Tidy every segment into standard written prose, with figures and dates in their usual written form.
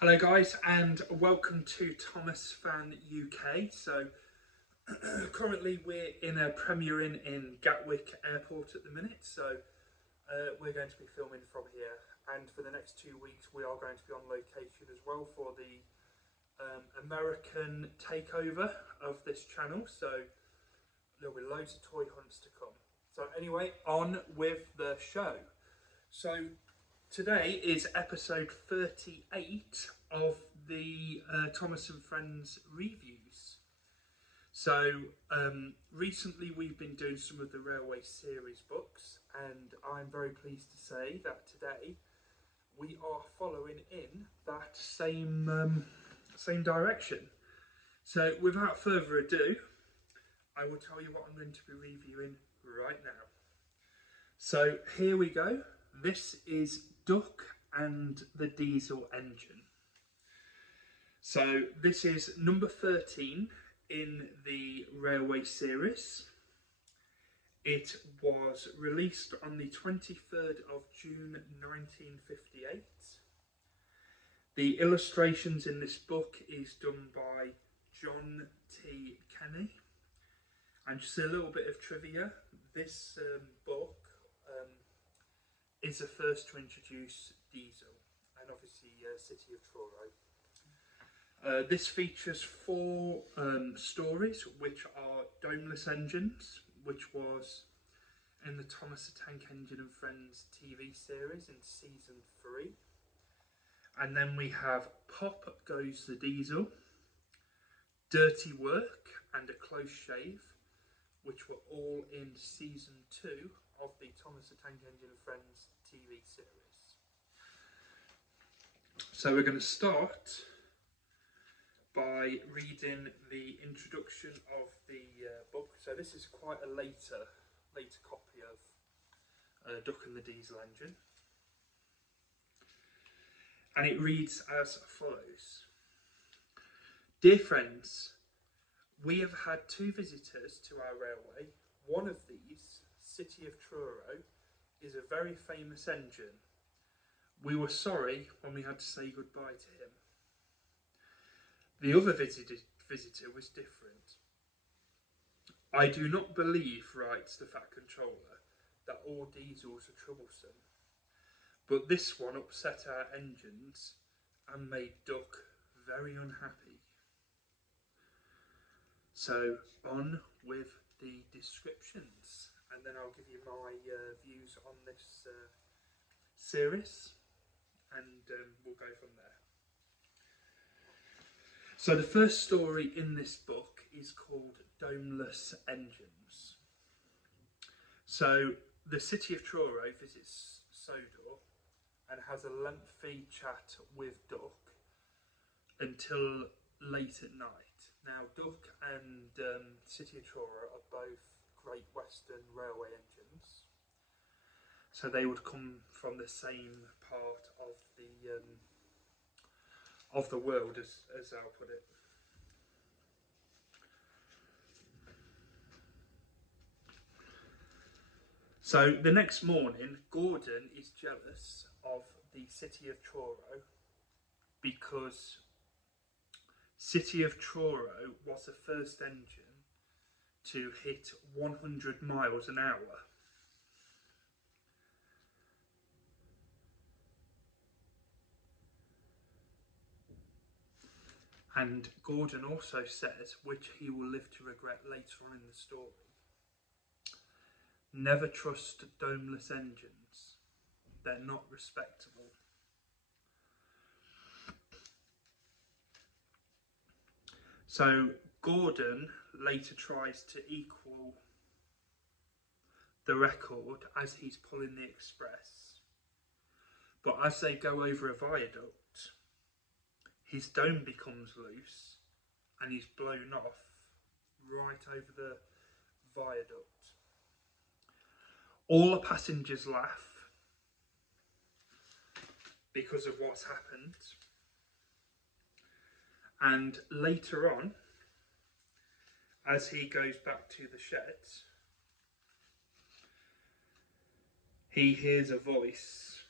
Hello guys and welcome to Thomas Fan UK. So currently we're in a Premier Inn in Gatwick Airport at the minute, so we're going to be filming from here, and for the next 2 weeks we are going to be on location as well for the American takeover of this channel, so there'll be loads of toy hunts to come. So anyway, on with the show. So today is episode 38 of the Thomas and Friends reviews. So recently we've been doing some of the Railway series books, and I'm very pleased to say that today we are following in that same direction. So without further ado, I will tell you what I'm going to be reviewing right now. So here we go. This is Duck and the Diesel Engine. So this is number 13 in the Railway series. It was released on the 23rd of June 1958. The illustrations in this book is done by John T. Kenny. And just a little bit of trivia, this book is the first to introduce diesel, and obviously City of Truro. This features 4 stories, which are Domeless Engines, which was in the Thomas the Tank Engine and Friends TV series in season 3. And then we have Pop Goes the Diesel, Dirty Work and A Close Shave, which were all in season 2 of the Thomas the Tank Engine and Friends TV series. So we're going to start by reading the introduction of the book. So this is quite a later copy of Duck and the Diesel Engine. And it reads as follows. Dear friends, we have had 2 visitors to our railway. One of these, City of Truro, is a very famous engine. We were sorry when we had to say goodbye to him. The other visitor was different. I do not believe, writes the Fat Controller, that all diesels are troublesome, but this one upset our engines and made Duck very unhappy. So on with the descriptions, and then I'll give you my views on this series, and we'll go from there. So the first story in this book is called Domeless Engines. So the City of Truro visits Sodor and has a lengthy chat with Duck until late at night. Now, Duck and City of Truro are both Great Western Railway engines, so they would come from the same part of the world, as I'll put it. So the next morning, Gordon is jealous of the City of Truro because City of Truro was the first engine to hit 100 miles an hour. And Gordon also says, which he will live to regret later on in the story, never trust domeless engines. They're not respectable. So Gordon later tries to equal the record as he's pulling the express. But as they go over a viaduct, his dome becomes loose and he's blown off right over the viaduct. All the passengers laugh because of what's happened. And later on, as he goes back to the sheds, he hears a voice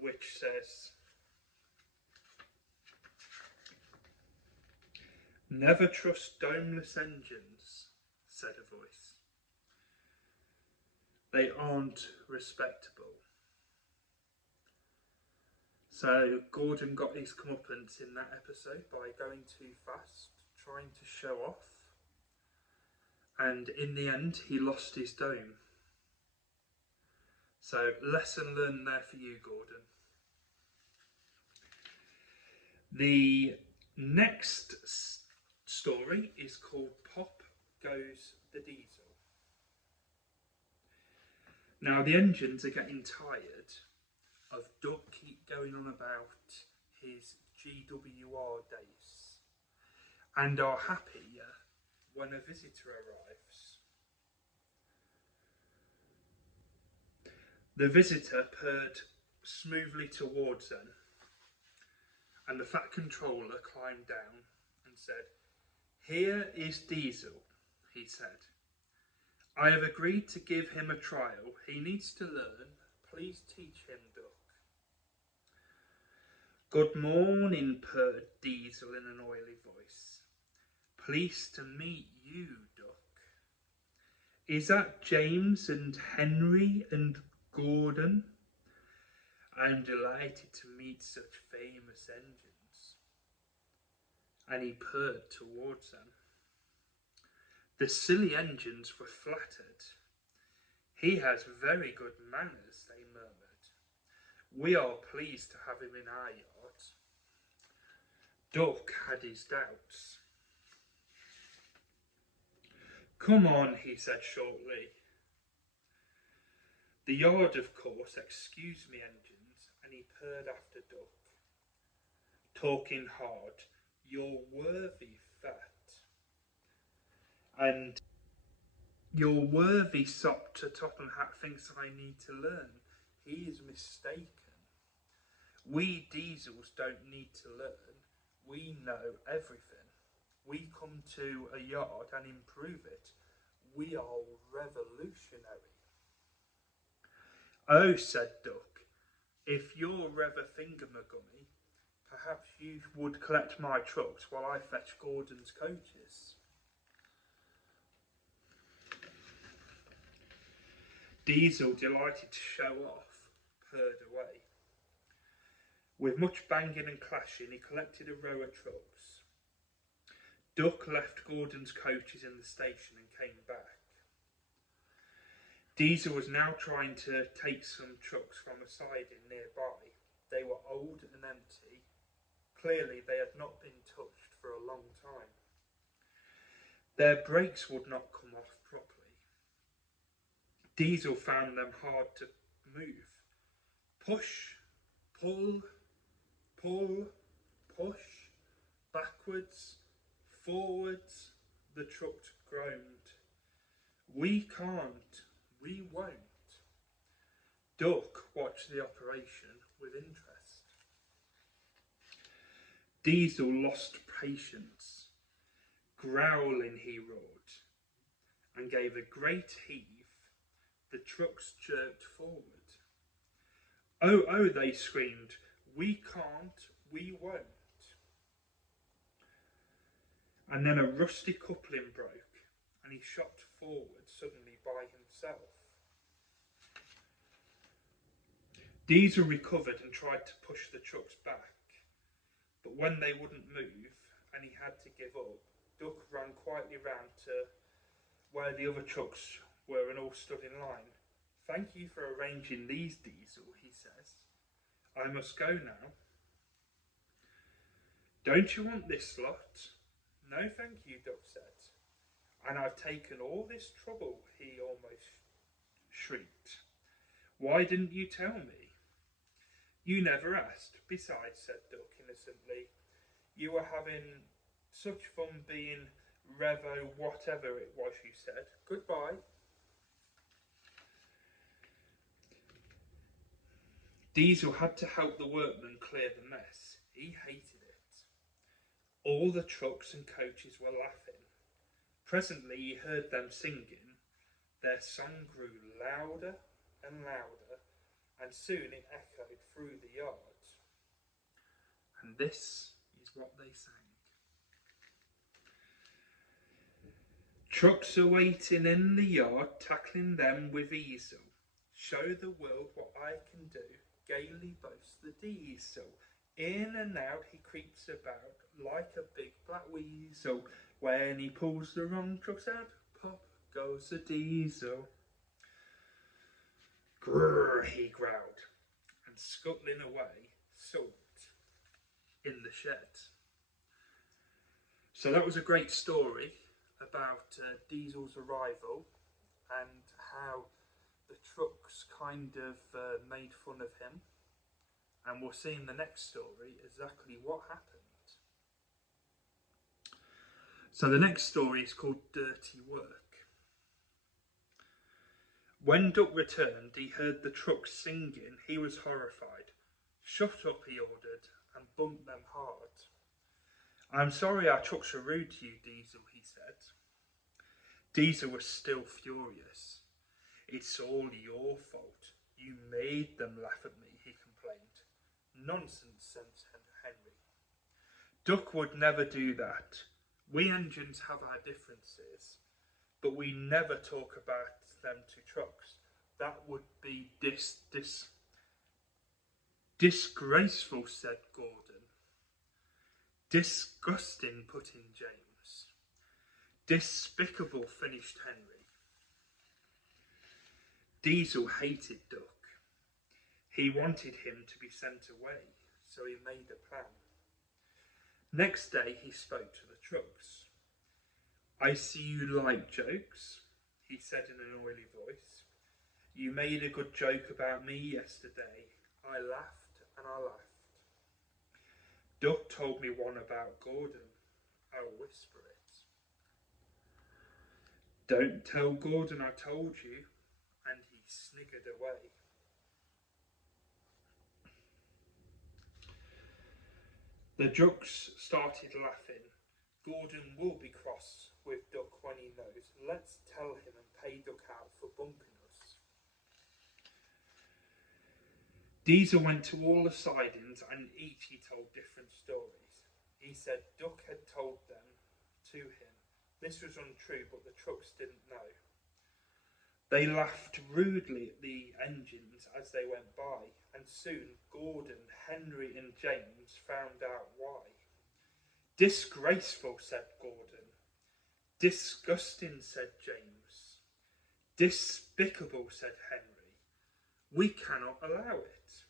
which says, Never trust domeless engines, said a voice. They aren't respectable. So Gordon got his comeuppance in that episode by going too fast, trying to show off. And in the end, he lost his dome. So lesson learned there for you, Gordon. The next story is called Pop Goes the Diesel. Now the engines are getting tired of Doug keep going on about his GWR days and are happier when a visitor arrives. The visitor purred smoothly towards them, and the fat controller climbed down and said, "Here is Diesel," he said. "I have agreed to give him a trial. He needs to learn. Please teach him, Duck." "Good morning," purred Diesel in an oily voice. "Pleased to meet you, Duck. Is that James and Henry and Gordon? I'm delighted to meet such famous engines." And he purred towards them. The silly engines were flattered. "He has very good manners," they murmured. "We are pleased to have him in our yard." Duck had his doubts. "Come on," he said shortly. The yard, of course, excused me, engines, and he purred after Duck. "Talking hard, you're worthy fat. And your worthy sop to Topham Hatt thinks I need to learn. He is mistaken. We Diesels don't need to learn. We know everything. We come to a yard and improve it. We are revolutionary." "Oh," said Duck, "if you're Rev Thingamagummy, perhaps you would collect my trucks while I fetch Gordon's coaches." Diesel, delighted to show off, purred away. With much banging and clashing, he collected a row of trucks. Duck left Gordon's coaches in the station and came back. Diesel was now trying to take some trucks from a siding nearby. They were old and empty. Clearly they had not been touched for a long time. Their brakes would not come off properly. Diesel found them hard to move. Push, pull, pull, push, backwards, forwards, the truck groaned. "We can't, we won't." Duck watched the operation with interest. Diesel lost patience. Growling, he roared, and gave a great heave. The trucks jerked forward. "Oh, oh," they screamed. "We can't, we won't." And then a rusty coupling broke, and he shot forward suddenly by himself. Diesel recovered and tried to push the trucks back, but when they wouldn't move and he had to give up, Duck ran quietly round to where the other trucks were and all stood in line. "Thank you for arranging these, Diesel," he says. "I must go now." "Don't you want this lot?" "No, thank you," Duck said. "And I've taken all this trouble," he almost shrieked. "Why didn't you tell me?" "You never asked. Besides," said Duck innocently, "you were having such fun being Revo whatever it was you said. Goodbye." Diesel had to help the workmen clear the mess. He hated it. All the trucks and coaches were laughing. Presently he heard them singing. Their song grew louder and louder, and soon it echoed through the yard. And this is what they sang. Trucks are waiting in the yard, tackling them with easel. Show the world what I can do, gaily boasts the diesel. In and out he creeps about like a big black weasel. When he pulls the wrong trucks out, pop goes the diesel. Grrr, he growled, and scuttling away, sulked in the shed. So that was a great story about Diesel's arrival and how the trucks kind of made fun of him. And we'll see in the next story exactly what happened. So the next story is called Dirty Work. When Duck returned, he heard the trucks singing. He was horrified. Shut up, he ordered, and bumped them hard. I'm sorry our trucks were rude to you, Diesel, he said. Diesel was still furious. It's all your fault. You made them laugh at me, he complained. Nonsense, said Henry. Duck would never do that. We engines have our differences, but we never talk about them to trucks. That would be disgraceful, said Gordon. Disgusting, put in James. Despicable, finished Henry. Diesel hated Duck. He wanted him to be sent away, so he made a plan. Next day he spoke to the trucks. I see you like jokes, he said in an oily voice. You made a good joke about me yesterday. I laughed and I laughed. Duck told me one about Gordon. I'll whisper it. Don't tell Gordon I told you. And he sniggered away. The Ducks started laughing. Gordon will be cross with Duck when he knows. Let's tell him and pay Duck out for bumping us. Diesel went to all the sidings and each he told different stories. He said Duck had told them to him. This was untrue, but the trucks didn't know. They laughed rudely at the engines as they went by, and soon Gordon, Henry and James found out why. Disgraceful, said Gordon. Disgusting, said James. Despicable, said Henry. We cannot allow it.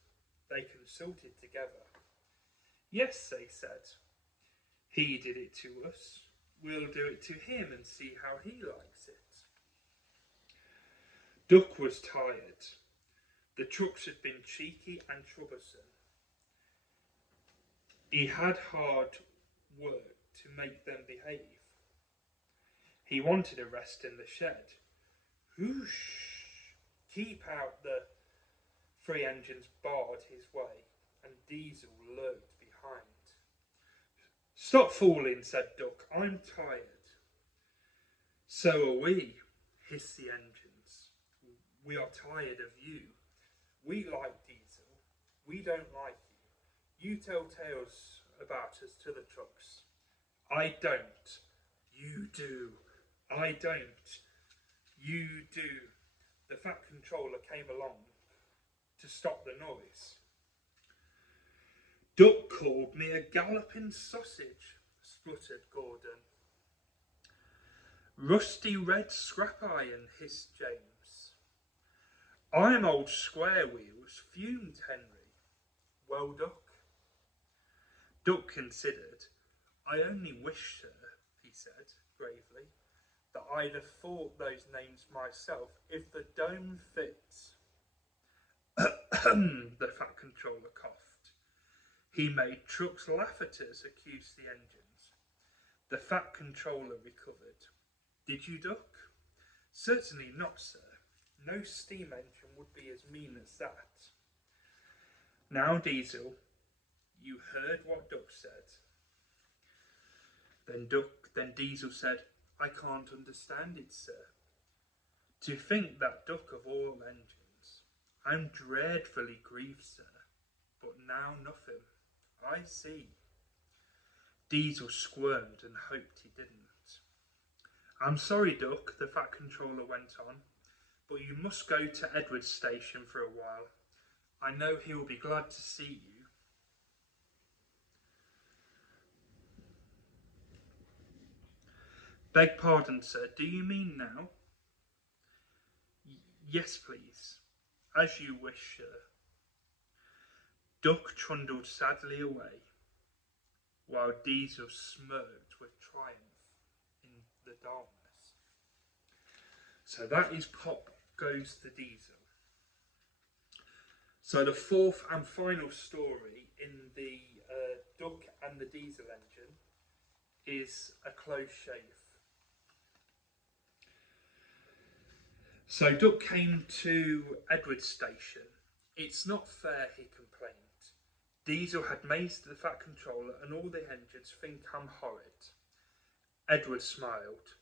They consulted together. Yes, they said. He did it to us. We'll do it to him and see how he likes it. Duck was tired. The trucks had been cheeky and troublesome. He had hard work to make them behave. He wanted a rest in the shed. Whoosh! Keep out, the three engines barred his way, and Diesel lurked behind. Stop fooling, said Duck. I'm tired. So are we, hissed the engines. We are tired of you. We like Diesel. We don't like you. You tell tales about us to the trucks. I don't. You do. I don't. You do. The fat controller came along to stop the noise. Duck called me a galloping sausage, spluttered Gordon. Rusty red scrap iron, hissed James. I'm old square wheels, fumed Henry. Well, Duck? Duck considered. I only wish, sir, he said gravely, that I'd have thought those names myself if the dome fits. The fat controller coughed. He made trucks laugh at us, accused the engines. The fat controller recovered. Did you, Duck? Certainly not, sir. No steam engine would be as mean as that. Now, Diesel, you heard what Duck said. Then Diesel said, I can't understand it, sir. To think that Duck of all engines. I'm dreadfully grieved, sir, but now nothing. I see. Diesel squirmed and hoped he didn't. I'm sorry, Duck, the Fat Controller went on, but you must go to Edward's station for a while. I know he will be glad to see you. Beg pardon, sir, do you mean now? Yes, please. As you wish, sir. Duck trundled sadly away, while Diesel smirked with triumph in the darkness. So that is Pop Goes the Diesel. So the fourth and final story in the Duck and the Diesel engine is A Close Shave. So Duck came to Edward's station. It's not fair, he complained. Diesel had mazed the Fat Controller and all the engines think I'm horrid. Edward smiled.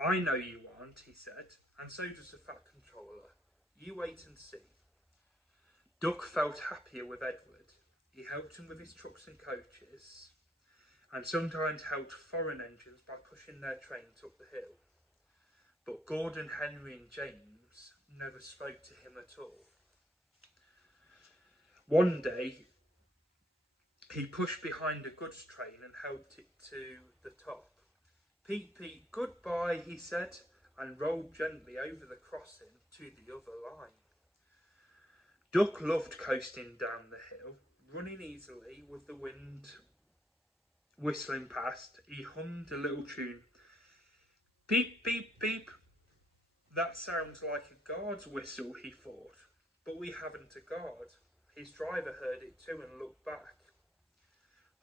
I know you aren't, he said, and so does the Fat Controller. You wait and see. Duck felt happier with Edward. He helped him with his trucks and coaches, and sometimes helped foreign engines by pushing their trains up the hill. But Gordon, Henry and James never spoke to him at all. One day, he pushed behind a goods train and helped it to the top. Pete, Pete, goodbye, he said, and rolled gently over the crossing to the other line. Duck loved coasting down the hill, running easily with the wind whistling past. He hummed a little tune. Beep, beep, beep. That sounds like a guard's whistle, he thought. But we haven't a guard. His driver heard it too and looked back.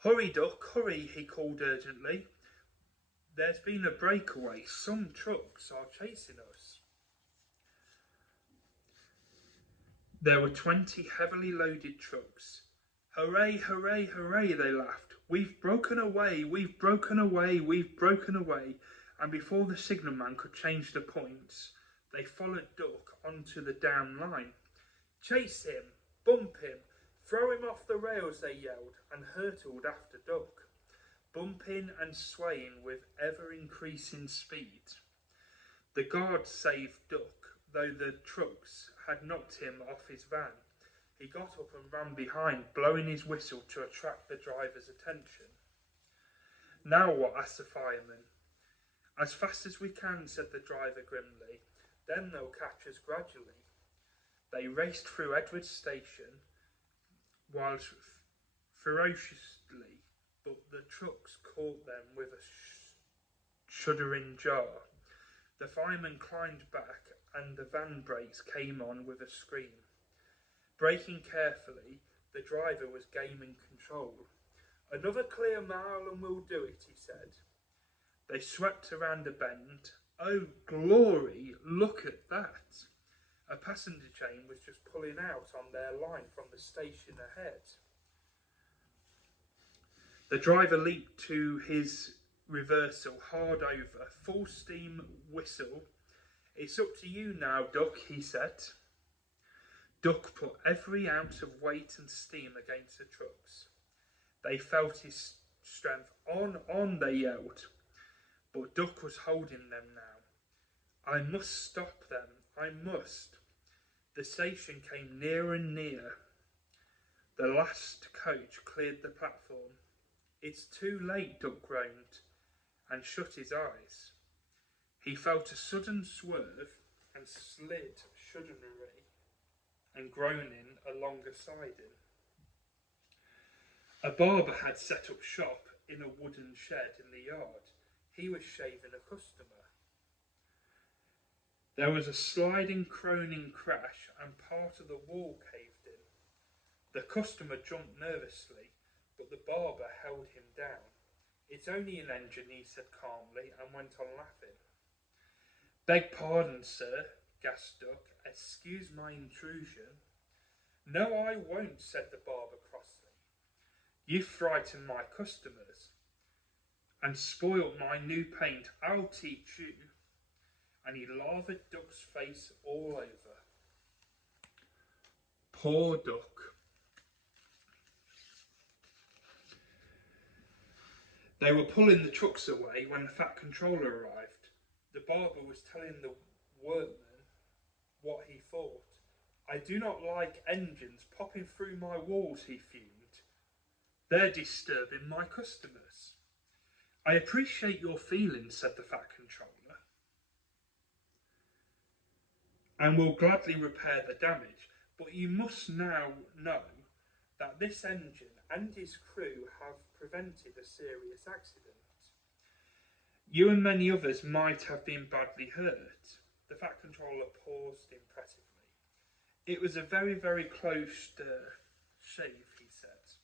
Hurry, Duck, hurry, he called urgently. There's been a breakaway. Some trucks are chasing us. There were 20 heavily loaded trucks. Hooray, hooray, hooray, they laughed. We've broken away, we've broken away, we've broken away. And before the signalman could change the points, they followed Duck onto the down line. Chase him, bump him, throw him off the rails, they yelled, and hurtled after Duck, bumping and swaying with ever-increasing speed. The guard saved Duck, though the trucks had knocked him off his van. He got up and ran behind, blowing his whistle to attract the driver's attention. Now what? Asked the fireman. As fast as we can, said the driver grimly. Then they'll catch us gradually. They raced through Edward's station, whilst ferociously, but the trucks caught them with a shuddering jar. The fireman climbed back, and the van brakes came on with a scream. Braking carefully, the driver was gaining control. Another clear mile and we'll do it, he said. They swept around a bend. Oh, glory, look at that. A passenger train was just pulling out on their line from the station ahead. The driver leaped to his reversal, hard over, full steam whistle. It's up to you now, Duck, he said. Duck put every ounce of weight and steam against the trucks. They felt his strength. On, they yelled. But Duck was holding them now. I must stop them, I must. The station came nearer and nearer. The last coach cleared the platform. It's too late, Duck groaned, and shut his eyes. He felt a sudden swerve and slid shudderingly and groaning alongside him. A barber had set up shop in a wooden shed in the yard. He was shaving a customer. There was a sliding, croning crash and part of the wall caved in. The customer jumped nervously, but the barber held him down. It's only an engine, he said calmly, and went on laughing. Beg pardon, sir, gasped Duck. Excuse my intrusion. No, I won't, said the barber crossly. You frightened my customers and spoilt my new paint. I'll teach you. And he lathered Duck's face all over. Poor Duck. They were pulling the trucks away when the Fat Controller arrived. The barber was telling the workman what he thought. "I do not like engines popping through my walls," he fumed. "They're disturbing my customers." "I appreciate your feelings," said the Fat Controller, "and will gladly repair the damage, but you must now know that this engine and his crew have prevented a serious accident. You and many others might have been badly hurt." The Fat Controller paused impressively. "It was a very, very close shave," he said.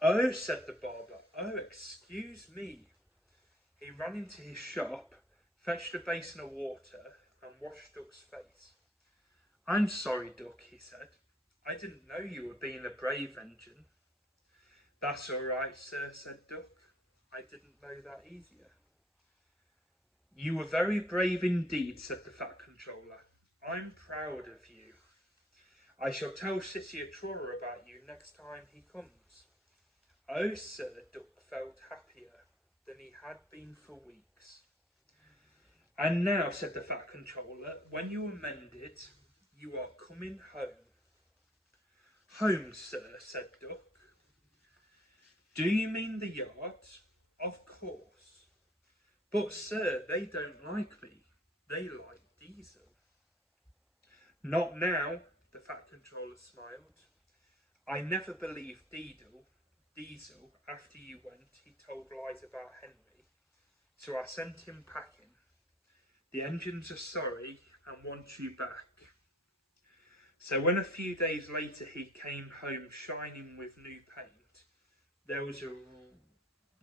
"Oh," said the barber. "Oh, excuse me." He ran into his shop, fetched a basin of water, and washed Duck's face. "I'm sorry, Duck," he said. "I didn't know you were being a brave engine." "That's all right, sir," said Duck. "I didn't know that either." "You were very brave indeed," said the Fat Controller. "I'm proud of you. I shall tell City Atrora about you next time he comes." "Oh, sir," Duck felt happier than he had been for weeks. "And now," said the Fat Controller, "when you are mended, you are coming home." "Home, sir," said Duck. "Do you mean the yard?" "Of course." "But, sir, they don't like me. They like Diesel." "Not now," the Fat Controller smiled. "I never believed Diesel, after you went, he told lies about Henry, so I sent him packing. The engines are sorry and want you back." So when a few days later he came home shining with new paint, there was a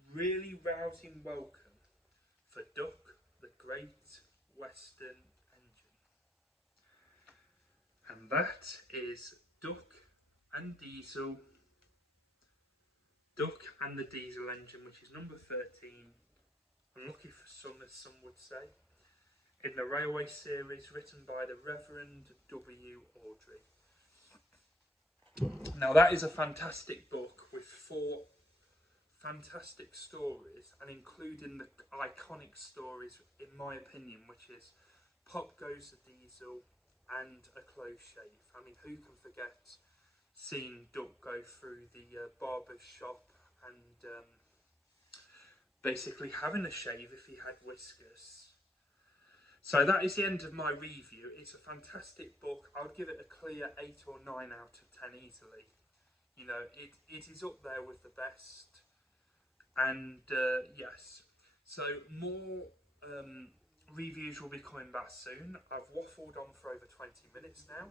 really rousing welcome for Duck, the Great Western Engine. And that is Duck and the Diesel Engine, which is number 13, unlucky for some, as some would say, in the Railway series written by the Rev W Awdry. Now that is a fantastic book with 4 fantastic stories, and including the iconic stories, in my opinion, which is Pop Goes the Diesel and A Close Shave. I mean, who can forget seeing Duck go through the barber's shop and basically having a shave if he had whiskers. So that is the end of my review. It's a fantastic book. I would give it a clear 8 or 9 out of 10 easily. You know, it is up there with the best. And yes, so more reviews will be coming back soon. I've waffled on for over 20 minutes now,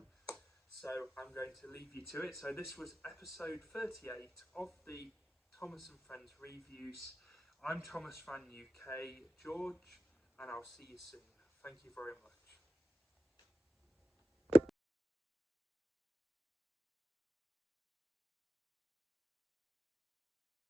so I'm going to leave you to it. So this was episode 38 of the Thomas and Friends reviews. I'm Thomas Fan UK, George, and I'll see you soon. Thank you very much.